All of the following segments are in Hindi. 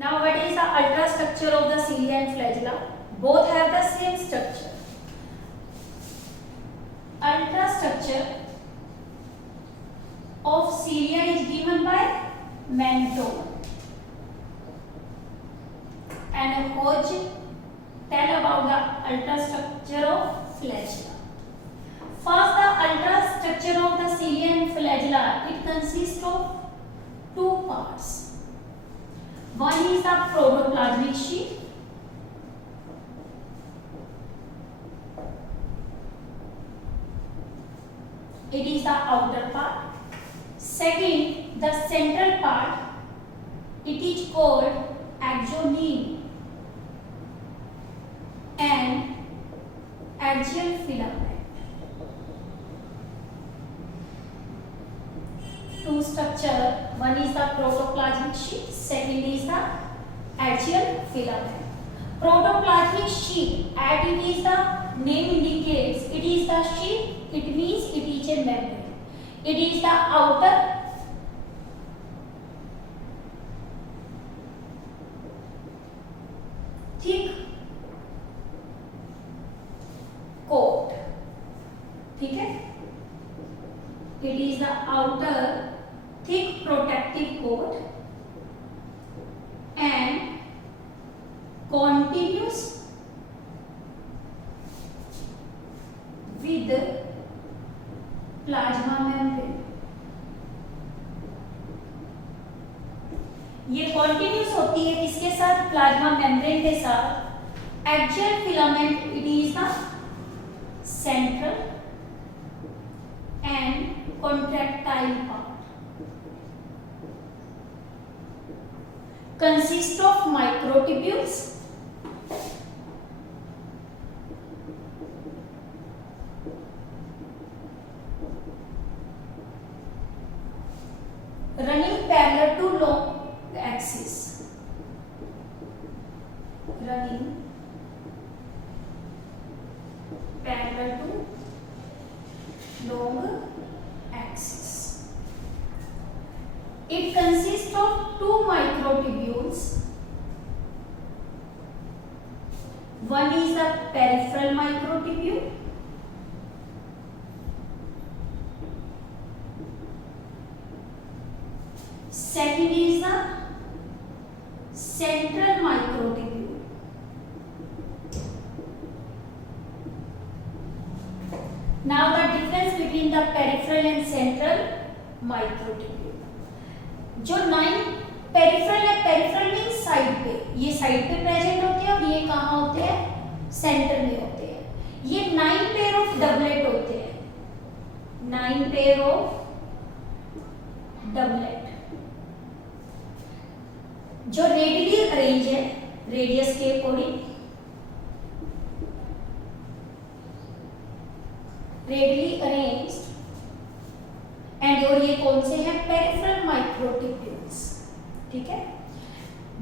Now what is the ultrastructure of the cilia and flagella? Both have the same structure. Ultrastructure of cilia is given by Manton. And Hodge tell about the ultrastructure of flagella. First, the ultrastructure of the cilia and flagella, it consists of two parts. One is the protoplasmic sheath. It is the outer part. Second, the central part, it is called axoneme and axial filament. Two structure, one is the protoplasmic sheath, second is the axial filament. Protoplasmic sheath, as it is the name indicates, it is the sheath, it means it is a membrane. It is the outer thick coat. ठीक है? It is the outer thick protective coat and continuous with plasma membrane. ये कॉन्टिन्यूस होती है किसके साथ? प्लाज्मा मेम्ब्रेन के साथ. Axial filament, it is the central and contractile part. Consist of microtubules running parallel to long axis. Running parallel to long axis. It consists of two microtubules. One is the peripheral microtubule. Second is the central microtubule. Now the difference between the peripheral and central microtubule. जो 9 पेरिफेरल है, पेरिफेरल मींस साइड पे, ये साइड पे प्रेजेंट होते हैं और ये कहाँ होते हैं? सेंटर में होते हैं. ये 9 पेयर ऑफ डबलेट होते हैं. 9 पेयर ऑफ डबलेट जो रेडियली अरेंज है, रेडियस के अकॉर्डिंग रेडियली अरेंज्ड. एंड और ये कौन से हैं? Peripheral microtubules. ठीक है?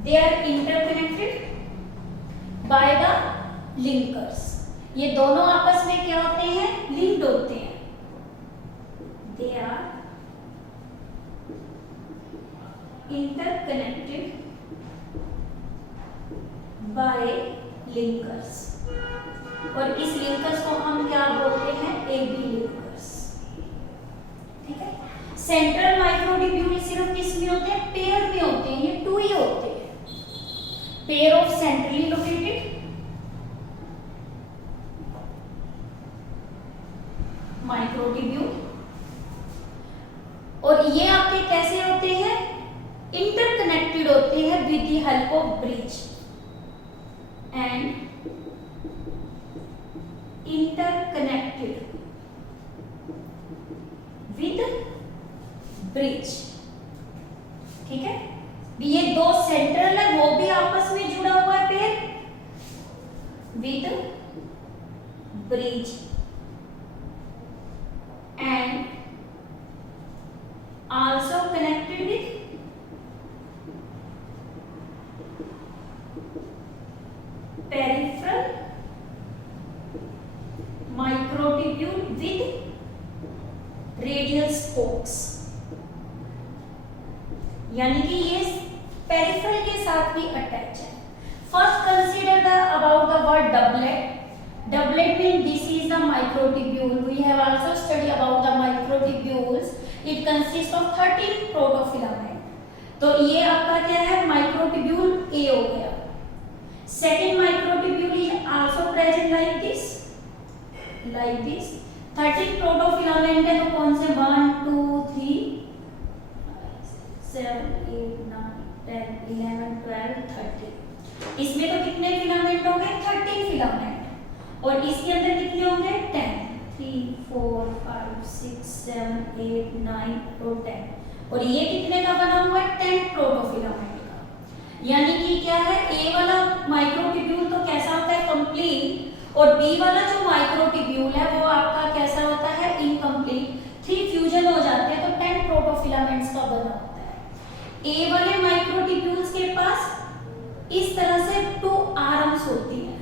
They are interconnected by the linkers. ये दोनों आपस में क्या होते हैं? लिंक्ड होते हैं. They are interconnected by linkers. और इस लिंकर्स को हम क्या बोलते हैं? AB linkers. ठीक है? सेंट्रल माइक्रोट्यूब्यूल सिर्फ किस में होते हैं? पेयर में होते हैं. ये 2 ही होते हैं. Pair of centrally located microtubule. और ये आपके कैसे होते हैं? इंटरकनेक्टेड होते हैं with the help of bridge. And interconnected with bridge. ठीक है? ये 2 सेंट्रल है, वो भी आपस में जुड़ा हुआ है pair with bridge and also connected with peripheral microtubule with radial spokes. यानी कि ये पेरिफेरल के साथ साथ भी अटैच है। First consider the about the word doublet. Doublet means this is the microtubule. We have also studied about the microtubules. It consists of 13 protofilament. तो ये आपका क्या है, माइक्रोट्यूब्यूल A हो गया. Second microtubule is also present like this. 13 protofilament है, तो कौन से 1 2 3 7 8 9 10 11 12 13. इसमें तो कितने फिलामेंट होंगे, 13 फिलामेंट. और इसके अंदर कितने होंगे, 10 3 4 5 6 7 8 9 और 10. और ये कितने का बना हुआ है, 10 प्रोटोफिलामेंट का. यानी कि क्या है, ए वाला माइक्रोट्यूब्यूल तो कैसा होता है, कंप्लीट. और बी वाला जो माइक्रोट्यूब्यूल है वो आपका कैसा होता है, इनकम्प्लीट. 3 फ्यूजन हो जाते हैं तो 10 प्रोटोफिलामेंट्स का बना होता है. ए वाले माइक्रोट्यूब्यूल्स के पास इस तरह से 2 आर्म्स होती है,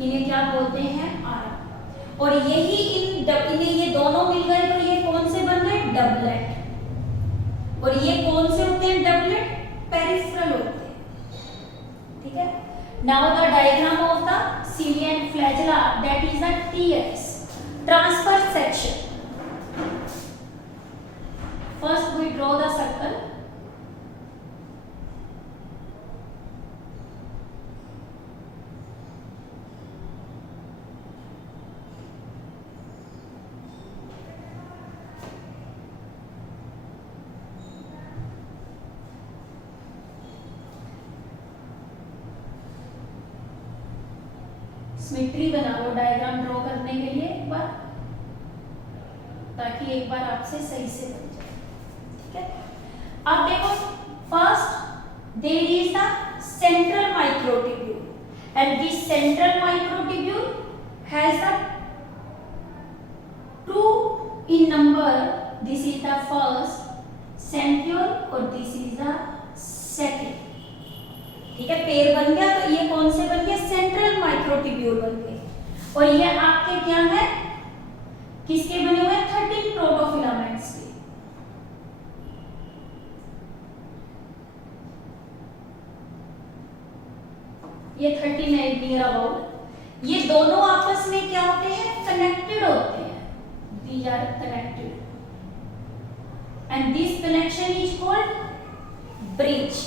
इन्हें क्या बोलते हैं, आर्म. और यही इन्हें ये दोनों मिल गए तो ये कौन से बन गए, डबलेट. और ये कौन से होते हैं, डबलेट पेरिफेरल होते हैं. ठीक है. Now the diagram of the cilia and flagella, that is the TS, transfer section. First we draw the circle. Symmetry बना लो डायग्राम ड्रॉ करने के लिए एक बार, ताकि एक बार आपसे सही से बन जाए. ठीक है. अब देखो, first there is the central microtubule and this central microtubule has the 2 in number. This is the first centriole और this is the second. ठीक है, पेयर बन गया. तो ये कौन से बन गए, सेंट्रल माइक्रोट्यूब्यूल बन गए. और ये आपके क्या है, किसके बने हुए, 13 प्रोटोफिलामेंट्स के. ये 13 है नियर अबाउट. ये दोनों आपस में क्या होते हैं, कनेक्टेड होते हैं. These are connected and this connection is called bridge.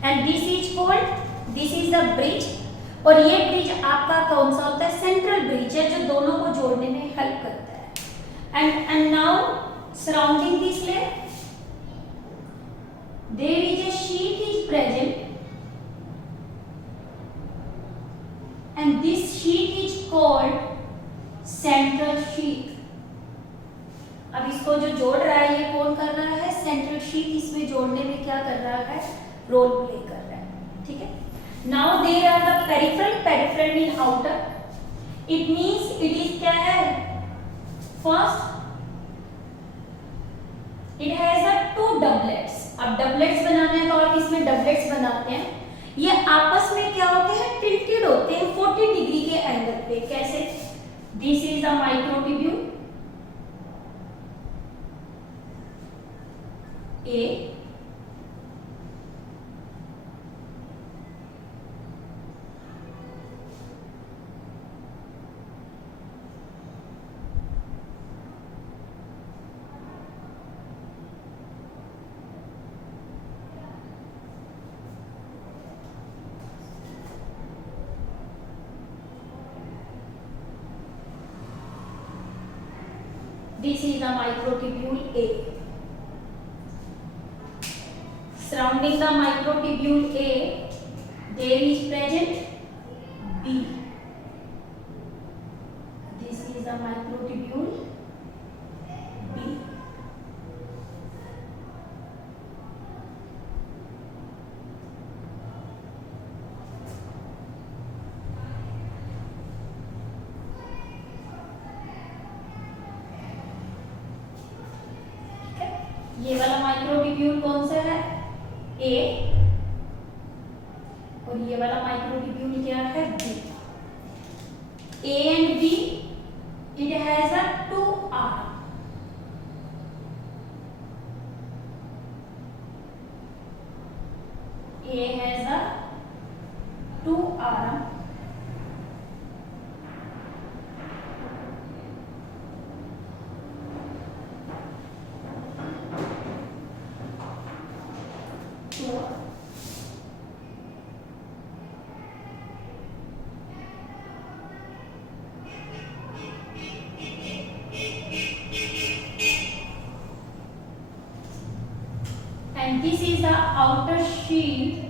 And this is the bridge. और ये ब्रिज आपका कौन सा होता है, सेंट्रल ब्रिज है, जो दोनों को जोड़ने में हेल्प करता है. and now surrounding this layer there is a sheet is present and this sheet is called central sheet. अब इसको जो जोड़ रहा है, ये कौन कर रहा है, सेंट्रल शीट इसमें जोड़ने में क्या कर रहा है, रोल प्ले कर रहा है. ठीक है. Now there are the peripheral mean outer. It means it is क्या है, first it has a 2 doublets. अब डबलेट्स बनाने हैं तो आप इसमें डबलेट्स बनाते हैं. ये आपस में क्या होते हैं, टिल्टेड होते हैं 40 डिग्री के एंगल पे. कैसे, this is the microtubule A, this is the microtubule A. Surrounding the microtubule A, there is present B. This is the microtubule B. ये वाला माइक्रोट्यूब्यूल कौन सा है, ए. और ये वाला माइक्रोट्यूब्यूल क्या है, B. A and B, it has a 2 arm. A has a two arm. And this is the outer shield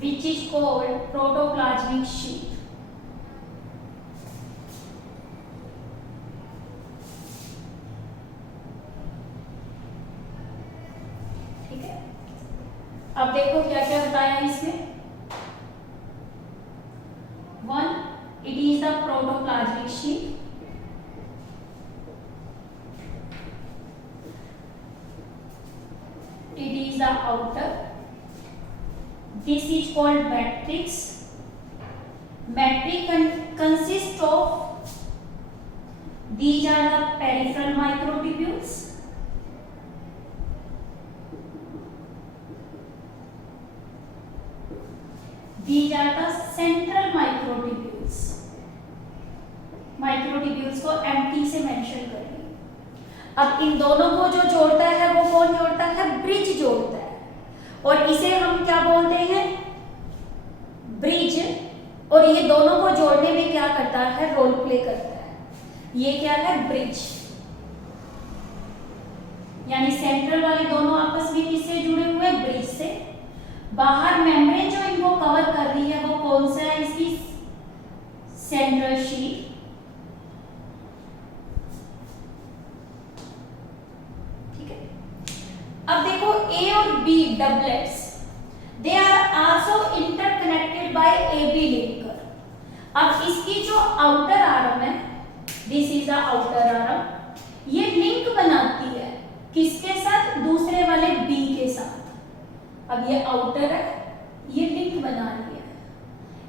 which is called protoplasmic sheath. ठीक है, अब देखो क्या क्या बताया इसमें. One, it is the protoplasmic sheet. It is the outer. This is called matrix. Matrix consists of, these are the peripheral microtubules. These are the central microtubules. Microtubules को empty से मेंशन करेंगे. अब इन दोनों को जो जोड़ता है वो कौन जोड़ता है? ब्रिज जोड़ता है. और इसे हम क्या बोलते हैं? ब्रिज. और ये दोनों को जोड़ने में क्या करता है? रोल प्ले करता है. ये क्या है? ब्रिज. यानी सेंट्रल वाले दोनों आपस में किससे जुड़े हुए हैं? ब्रिज से. बाहर मेम्ब्रेन जो इनको कवर कर रही है वो कौन सा है? इसकी सेंट्रल शीट. ठीक है, अब देखो ए और B doublets, they are also interconnected by A B linker. अब इसकी जो आउटर आर्म है, this is the outer arm, ये लिंक बनाती है किसके साथ? दूसरे वाले बी के साथ. अब ये आउटर है, ये लिंक बना रही है.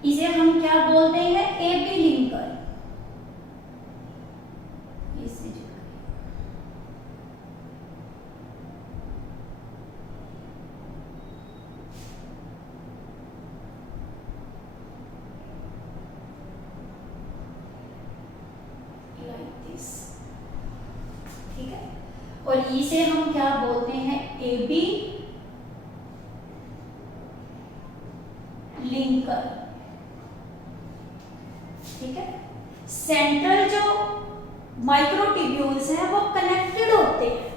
इसे हम क्या बोलते हैं? A B linker. इससे लाइक दिस. ठीक है, और इसे हम क्या बोलते हैं? A B linker. ठीक है, सेंट्रल जो माइक्रोट्यूब्यूल्स हैं वो कनेक्टेड होते हैं.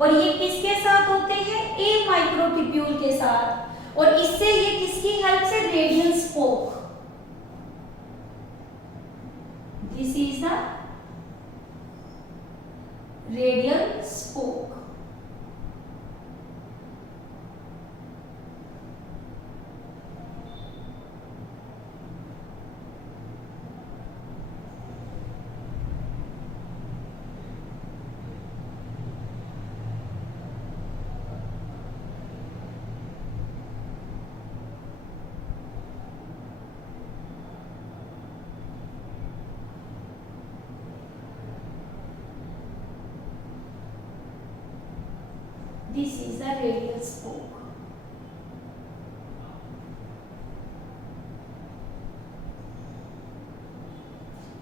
और ये किसके साथ होते हैं? ए माइक्रोट्यूब्यूल के साथ. और इससे ये किसकी हेल्प से? Radial spoke. This is the radial spoke. This is the radial spoke.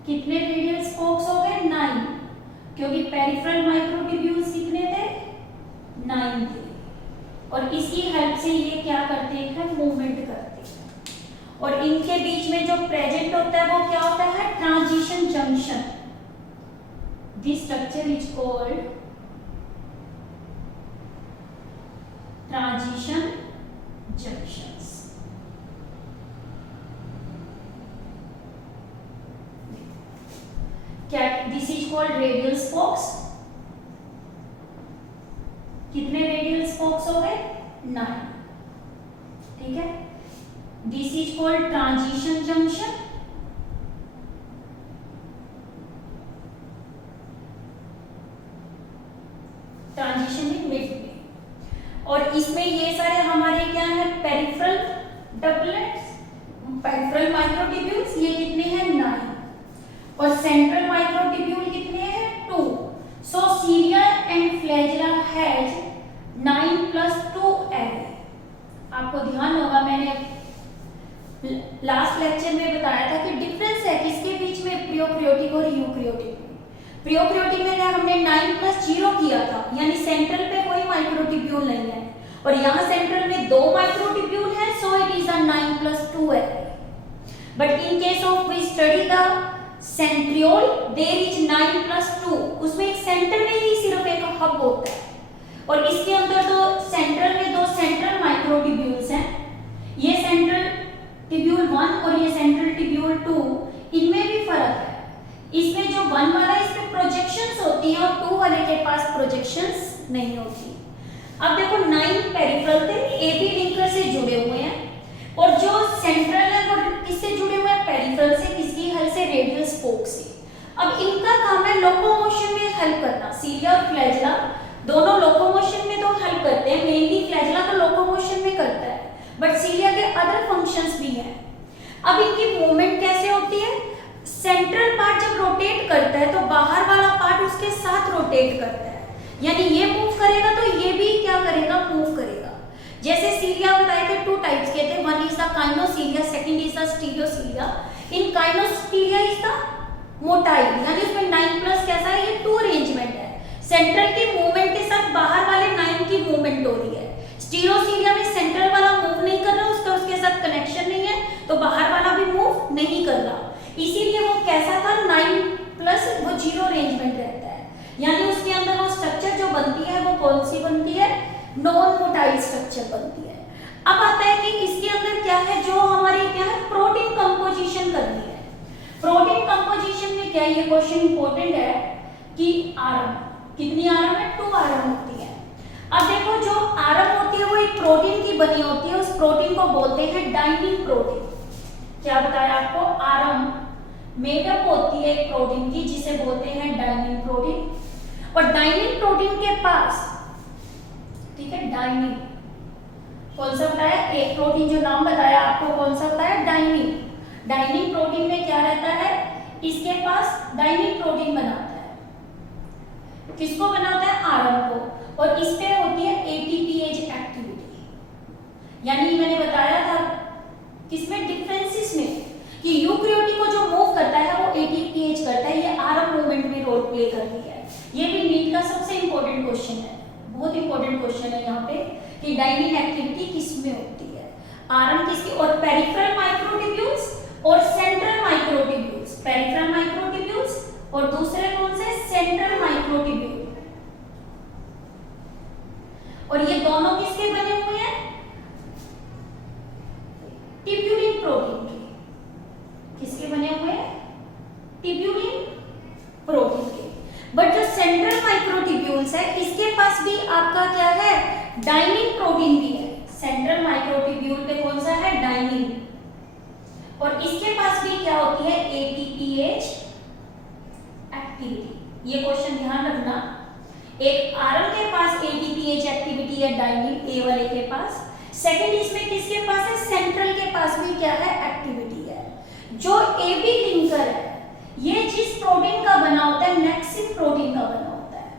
कितने रेडियल स्पोक्स हो गए? 9. क्योंकि पेरिफेरल माइक्रोट्यूब्यूल्स कितने थे? 9 थे. और इसकी हेल्प से ये क्या करते हैं? मूवमेंट करते हैं. और इनके बीच में जो प्रेजेंट होता है वो क्या होता है? Transition junction. This structure is called transition junctions. क्या? This is called radial spokes. कितने रेडियल स्पोक्स हो गए? 9. ठीक है, this is called transition junction. Transition in mid. और इसमें ये सारे हमारे क्या है? पेरिफेरल डबलेट्स, पेरिफेरल माइक्रोट्यूब्यूल्स ये कितने हैं 9 और सेंट्रल माइक्रोट्यूब्यूल कितने हैं 2. So cilia and flagella has 9 + 2 एड. आपको ध्यान होगा मैंने लास्ट लेक्चर में बताया था कि डिफरेंस है किसके बीच में प्रोकैरियोटिक और यूकैरियोटिक में. प्रोकैरियोटिक में हमने 9 + 0 किया था यानी सेंट्रल पे कोई माइक्रोट्यूब्यूल नहीं है और यहाँ सेंट्रल में 2 माइक्रोट्यूब्यूल है. So it is a 9 + 2 array. But in case of we study the centriole there is 9 + 2. उसमें एक सेंटर में ही सिर्फ एक हब होता है और इसके अंदर दो सेंट्रल में 2 सेंट्रल माइक्रोट्यूब्यूल्स हैं. ये सेंट्रल ट्यूब्यूल 1 और ये सेंट्रल ट्यूब्यूल 2, इनमें भी फर्क है. इसमें जो 1 वाला है इसमें प्रोजेक्शंस होती हैं और 2 वाले के पास प्रोजेक्शंस नहीं होती. अब देखो 9 पेरिफेरल थे, एबी लिंकर से जुड़े हुए हैं और जो सेंट्रल है वो किससे जुड़े हुए हैं पेरिफेरल से. किसकी हेल्प से? रेडियल स्पोक से. अब इनका काम है लोकोमोशन में हेल्प करना. सीलिया और फ्लैजेला दोनों लोकोमोशन में तो हेल्प करते हैं. मेनली फ्लैजेला तो लोकोमोशन में करता है बट सीलिया के अदर फंक्शंस भी हैं. अब इनकी मूवमेंट कैसे होती है? सेंट्रल पार्ट जब रोटेट करता है तो बाहर वाला पार्ट उसके साथ रोटेट करता है यानी ये मूव करेगा तो ये भी क्या करेगा? मूव करेगा. जैसे सीलिया बताए थे 2 टाइप्स के थे. 1 is the kinocilia, second is the stereocilia. In kinocilia is the motile यानी उसमें 9+ कैसा है? ये 2 अरेंजमेंट है. सेंट्रल की मूवमेंट के साथ बाहर वाले 9 की मूवमेंट हो रही है. स्टीरियोसीलिया में सेंट्रल वाला मूव नहीं कर रहा, उसका उसके साथ कनेक्शन नहीं है तो बाहर वाला भी मूव नहीं कर रहा. इसीलिए वो कैसा था 9+ वो 0 अरेंजमेंट रहता है यानी उसके अंदर वो स्ट्रक्चर जो बनती है वो कौन सी बनती है? नॉन मोटाइल स्ट्रक्चर बनती है. अब आता है कि इसके अंदर क्या है जो हमारी क्या है प्रोटीन कंपोजिशन करनी है. प्रोटीन कंपोजिशन में क्या ये क्वेश्चन इंपॉर्टेंट है कि आरएम कितनी आरएम है? 2 आरएम होती है. अब देखो जो आरएम होती है वो एक प्रोटीन की बनी होती है. उस प्रोटीन को बोलते हैं डाइनिन प्रोटीन. क्या बताया आपको? आरएम मेडअप होती है एक प्रोटीन की जिसे बोलते हैं डाइनिन प्रोटीन. और डाइनिन प्रोटीन के पास ठीक है डाइनिन कौन सा बताया? एक प्रोटीन जो नाम बताया आपको कौन सा बताया? डाइनिन. डाइनिन प्रोटीन में क्या रहता है? इसके पास डाइनिन प्रोटीन बनाता है. किसको बनाता है? आरएम को. और इस पे होती है एटीपीएज एक्टिविटी यानी मैंने बताया था किसमें डिफरेंसेस में कि यूकैरियोटिक को जो मूव करता है वो एटीपीएज करता है. ये आरएम मूवमेंट में रोल प्ले करती है. ये भी नीट का सबसे इंपॉर्टेंट क्वेश्चन है. बहुत इंपॉर्टेंट क्वेश्चन है यहाँ पे कि डाइनिन एक्टिविटी किसमें होती है? आरएम किसकी? और पेरिफेरल माइक्रोट्यूब्यूल्स और सेंट्रल माइक्रोट्यूब्यूल्स. पेरिफेरल माइक्रोट्यूब्यूल्स और दूसरे कौन से? Central microtubule. और ये दोनों किसके बने हुए हैं? ट्यूब्यूलिन प्रोटीन के. किसके बने हुए हैं? ट्यूब्यूलिन प्रोटीन के. बट जो सेंट्रल माइक्रोट्यूब्यूल्स है इसके पास भी आपका क्या है? डाइनिन प्रोटीन भी है. सेंट्रल माइक्रोट्यूब्यूल पे कौन सा है? डाइनिन. और इसके पास भी क्या होती है? ATPase activity. ये क्वेश्चन ध्यान रखना. एक आरएम के पास एटीपीएज एक्टिविटी है डाइनिन ए वाले के पास. सेकंड इसमें किसके पास है? सेंट्रल के पास भी क्या है? एक्टिविटी है. जो एबी लिंकर है ये जिस प्रोटीन का बना होता है नेक्सिन प्रोटीन का बना होता है.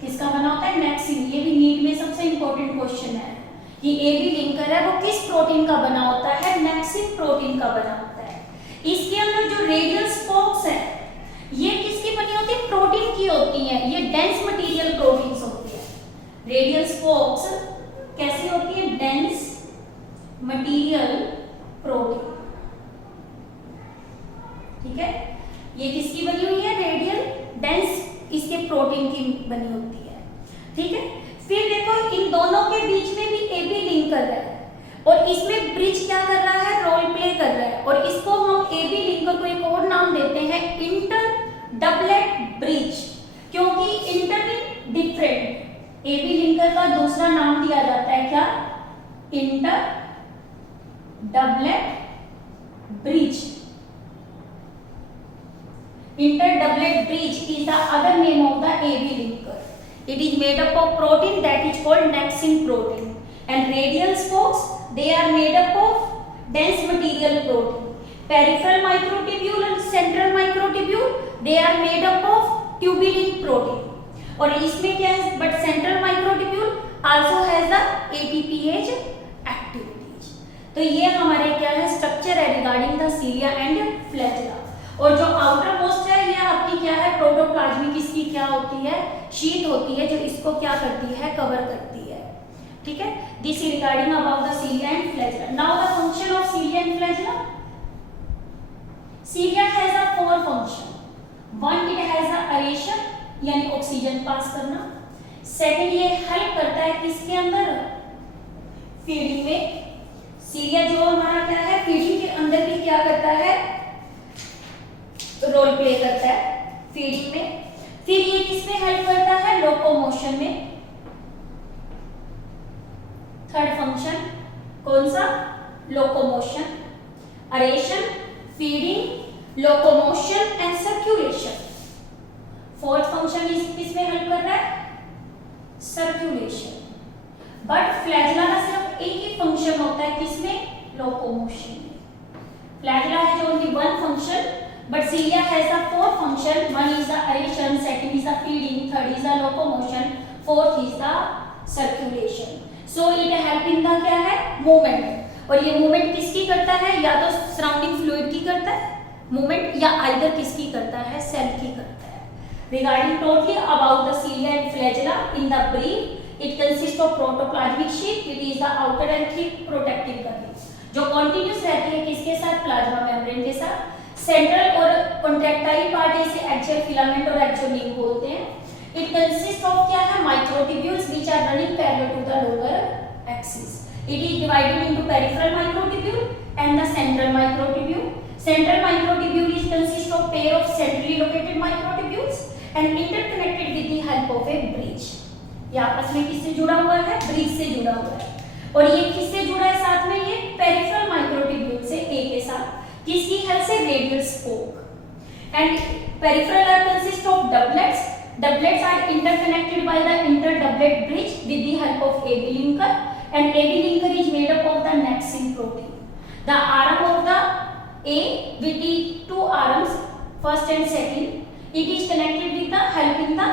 किसका बना होता है? नेक्सिन. ये भी नीट में सबसे इंपॉर्टेंट क्वेश्चन है कि एबी लिंकर है वो किस प्रोटीन का बना होता है? नेक्सिन प्रोटीन का बना होता है. इसके अंदर जो रेडियल स्पोक्स है ये किसकी बनी होती है? प्रोटीन की होती है. ये डेंस मटेरियल प्रोटीन्स होती है. रेडियल स्पोक्स कैसी होती है? Dense material protein. ठीक है. ये किसकी बनी हुई है? रेडियल डेंस इसके प्रोटीन की बनी होती है. ठीक है. फिर देखो इन दोनों के बीच में भी एबी लिंकर है और इसमें ब्रिज क्या कर रहा है? रोल प्ले कर रहा है. और इसको हम एबी लिंकर को एक और नाम देते हैं इंटर डबलेट ब्रिज क्योंकि इंटर डिफरेंट. एबी लिंकर का दूसरा नाम दिया जाता है क्या? Inter doublet bridge. Interdoublet bridge is the other name of the AB linker. It is made up of protein that is called Nexin protein. And radial spokes, they are made up of dense material protein. Peripheral microtubule and central microtubule, they are made up of tubulin protein. और इसमें क्या है, but central microtubule also has the ATPase activities. तो ये हमारे क्या है स्ट्रक्चर है regarding the cilia and flagella. और जो आउटर मोस्ट है ये आपकी क्या है प्रोटोप्लाज्मिक इसकी क्या होती है शीट होती है जो इसको क्या करती है कवर करती है. ठीक है, this is regarding about the cilia and flagella. Now the function of cilia and flagella. Cilia has a four function. One, it has a aeration यानी ऑक्सीजन पास करना. सेकंड, ये हेल्प करता है किसके अंदर फीडिंग में. सीलिया जो हमारा क्या है फीडिंग के अंदर भी क्या करता है रोल प्ले करता है फीडिंग में. फिर ये किसमें हेल्प करता है लोकोमोशन में. थर्ड फंक्शन कौन सा locomotion, aeration, feeding, locomotion and circulation. Fourth function किसमें हेल्प कर रहा है सर्कुलेशन. बट फ्लैजिला का सिर्फ एक ही फंक्शन होता है किसमें लोकोमोशन में. Flagella has only one function but cilia has the four function. One is the aeration, second is the feeding, third is the locomotion, fourth is the circulation. So it help in the क्या है movement. और ये movement किसकी करता है या तो surrounding fluid की करता है movement या either किसकी करता है cell की करता है. Regarding totally about the cilia and flagella in the brief, it consists of protoplasmic sheath. It is the outer and thick protective covering जो continuous रहती है किसके साथ plasma membrane के साथ. सेंट्रल और कॉन्ट्रैक्टाइल पार्ट इसे एक्सियल फिलामेंट और एक्सियल लिंक बोलते हैं. इट कंसिस्ट ऑफ क्या है microtubules which are running parallel to the lower axis. It is divided into peripheral microtubule and the central microtubule. Central microtubule is consist of pair of centrally located microtubules and interconnected with the help of a bridge. ये आपस में किससे जुड़ा हुआ है ब्रिज से जुड़ा हुआ है. और ये किससे जुड़ा है साथ में ये पेरिफेरल माइक्रोट्यूब्यूल से ए के साथ किसकी हेल्प से radial spoke. And peripheral are consist of doublets. Doublets are interconnected by the inter doublet bridge with the help of AB linker and AB linker is made up of the nexin protein. The arm of the A with the two arms first and second it is connected with the help in the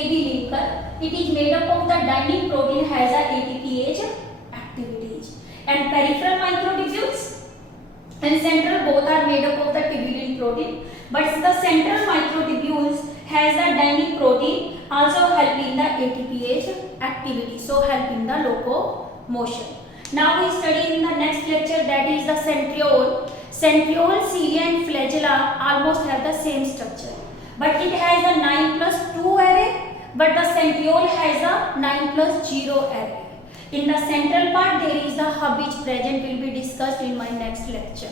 AB linker. It is made up of the dynein protein has a ATPase activities. And peripheral microtubules and central both are made up of the tubulin protein, but the central microtubules has the dynic protein also help in the ATPase activity, so help in the locomotion. Now we study in the next lecture that is the centriole. Centriole, cilia and flagella almost have the same structure, but it has a 9+2 array, but the centriole has a 9+0 array. In the central part there is a hub which present will be discussed in my next lecture.